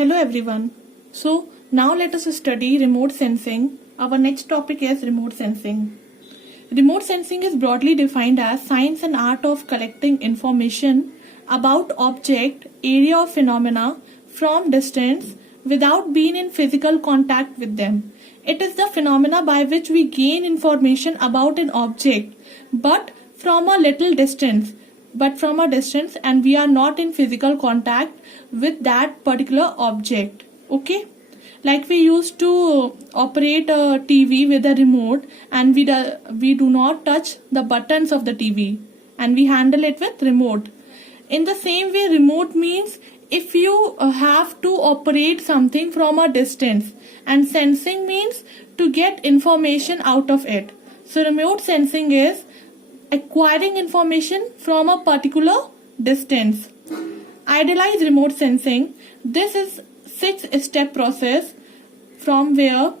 Hello everyone. So now let us study remote sensing. Our next topic is remote sensing. Remote sensing is broadly defined as science and art of collecting information about object, area or phenomena from distance without being in physical contact with them. It is the phenomena by which we gain information about an object but from a little distance and we are not in physical contact with that particular object. Okay, like we used to operate a TV with a remote and we do not touch the buttons of the TV and we handle it with remote. In the same way, remote means if you have to operate something from a distance, and sensing means to get information out of it. So remote sensing is acquiring information from a particular distance. Idealize remote sensing. This is 6-step process from where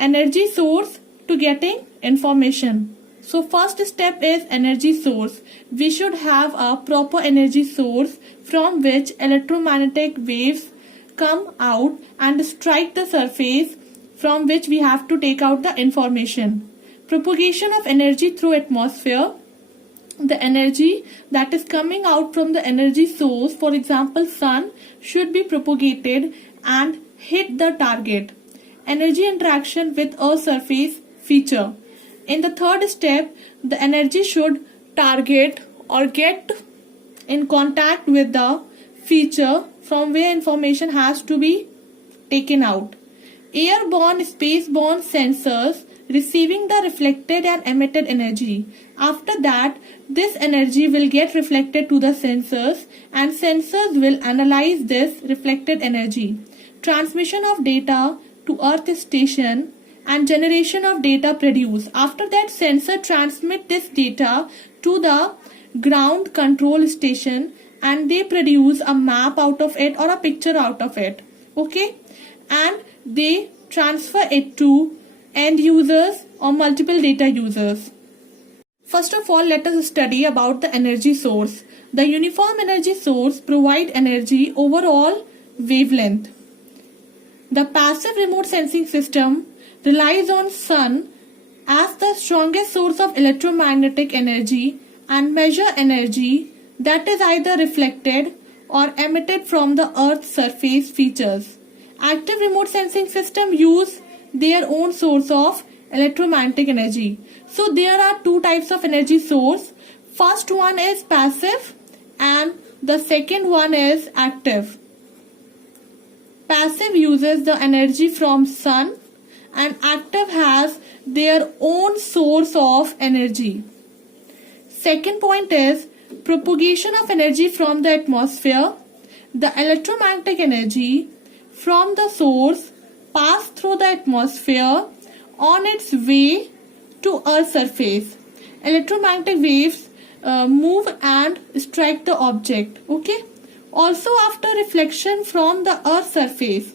energy source to getting information. So first step is energy source. We should have a proper energy source from which electromagnetic waves come out and strike the surface from which we have to take out the information. Propagation of energy through atmosphere. The energy that is coming out from the energy source, for example sun, should be propagated and hit the target. Energy interaction with a surface feature. In the third step, the energy should target or get in contact with the feature from where information has to be taken out. Airborne, spaceborne sensors receiving the reflected and emitted energy. After that, this energy will get reflected to the sensors and sensors will analyze this reflected energy. Transmission of data to earth station and generation of data produced. After that, sensor transmit this data to the ground control station and they produce a map out of it or a picture out of it. Okay, and they transfer it to end users or multiple data users. First of all, let us study about the energy source. The uniform energy source provide energy over all wavelength. The passive remote sensing system relies on sun as the strongest source of electromagnetic energy and measure energy that is either reflected or emitted from the earth's surface features. Active remote sensing system use their own source of electromagnetic energy. So there are two types of energy source. First one is passive and the second one is active. Passive uses the energy from sun and active has their own source of energy. Second point is propagation of energy from the atmosphere. The electromagnetic energy from the source pass through the atmosphere on its way to Earth's surface. Electromagnetic waves move and strike the object. Okay. Also, after reflection from the Earth's surface,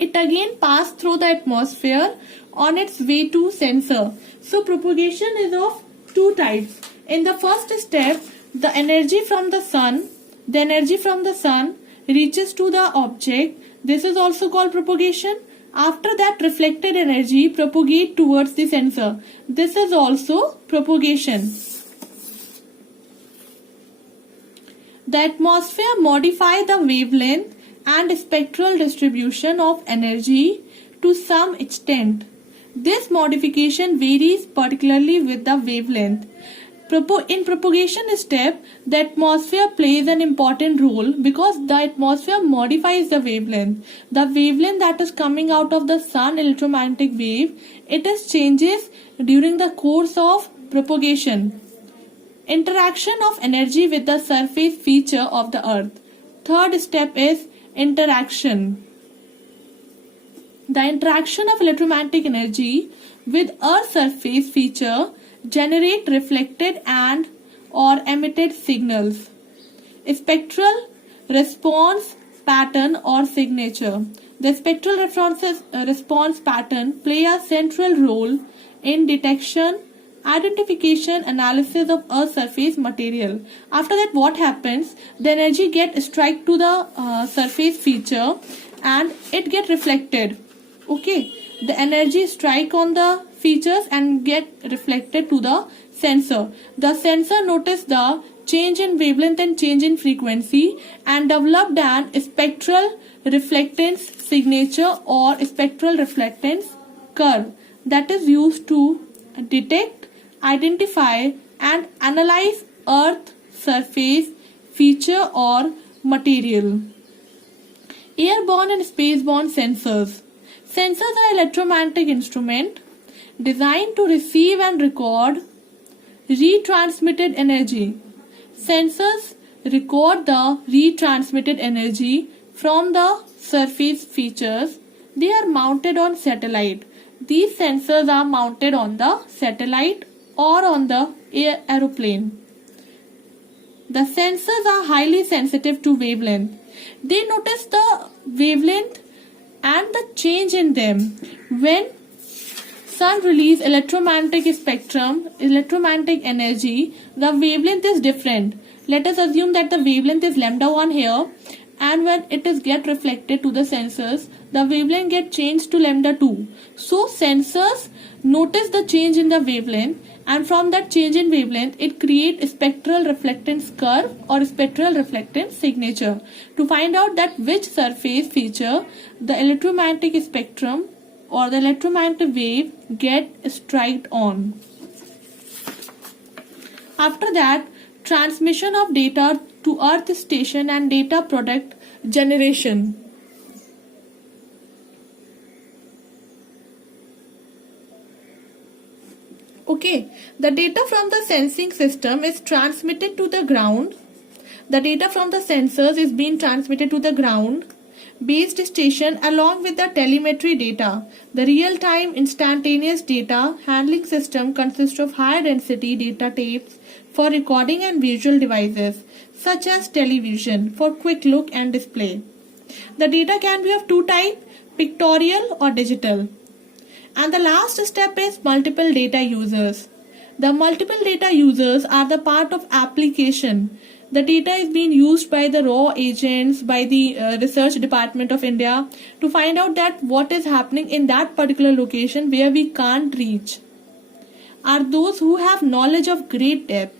it again pass through the atmosphere on its way to sensor. So propagation is of two types. In the first step, the energy from the sun reaches to the object. This is also called propagation. After that, reflected energy propagate towards the sensor. This is also propagation. The atmosphere modify the wavelength and spectral distribution of energy to some extent. This modification varies particularly with the wavelength. In propagation step, the atmosphere plays an important role because the atmosphere modifies the wavelength. The wavelength that is coming out of the sun electromagnetic wave, it is changes during the course of propagation. Interaction of energy with the surface feature of the earth. Third step is interaction. The interaction of electromagnetic energy with earth surface feature generate reflected and or emitted signals. Spectral response pattern or signature. The spectral response pattern play a central role in detection identification, analysis of Earth's surface material. After that, what happens? The energy get strike to the surface feature and it get reflected. Okay, the energy strike on the features and get reflected to the sensor. The sensor notice the change in wavelength and change in frequency and developed an spectral reflectance signature or spectral reflectance curve that is used to detect, identify and analyze Earth surface feature or material. Airborne and spaceborne sensors. Sensors are electromagnetic instruments designed to receive and record retransmitted energy. Sensors record the retransmitted energy from the surface features. They are mounted on satellite. These sensors are mounted on the satellite or on the aeroplane. The sensors are highly sensitive to wavelength. They notice the wavelength and the change in them. When sun release electromagnetic spectrum, electromagnetic energy, the wavelength is different. Let us assume that the wavelength is lambda 1 here, and when it is get reflected to the sensors, the wavelength get changed to lambda 2. So sensors notice the change in the wavelength, and from that change in wavelength it creates spectral reflectance curve or spectral reflectance signature to find out that which surface feature the electromagnetic spectrum or the electromagnetic wave get striked on. After that, transmission of data to Earth station and data product generation. Okay, the data from the sensing system is transmitted to the ground. The data from the sensors is being transmitted to the ground based station along with the telemetry data. The real-time instantaneous data handling system consists of high density data tapes for recording and visual devices such as television for quick look and display. The data can be of two types, pictorial or digital. And the last step is multiple data users. The multiple data users are the part of application. The data is being used by the raw agents, by the research department of India to find out that what is happening in that particular location where we can't reach. Are those who have knowledge of great depth,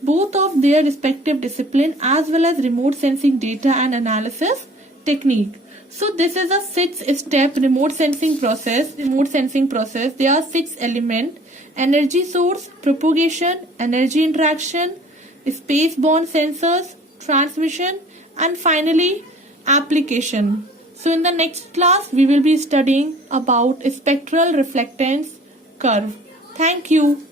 both of their respective discipline as well as remote sensing data and analysis technique. So this is a 6-step remote sensing process. There are 6 elements: energy source, propagation, energy interaction, space-borne sensors, transmission, and finally application. So in the next class we will be studying about spectral reflectance curve. Thank you.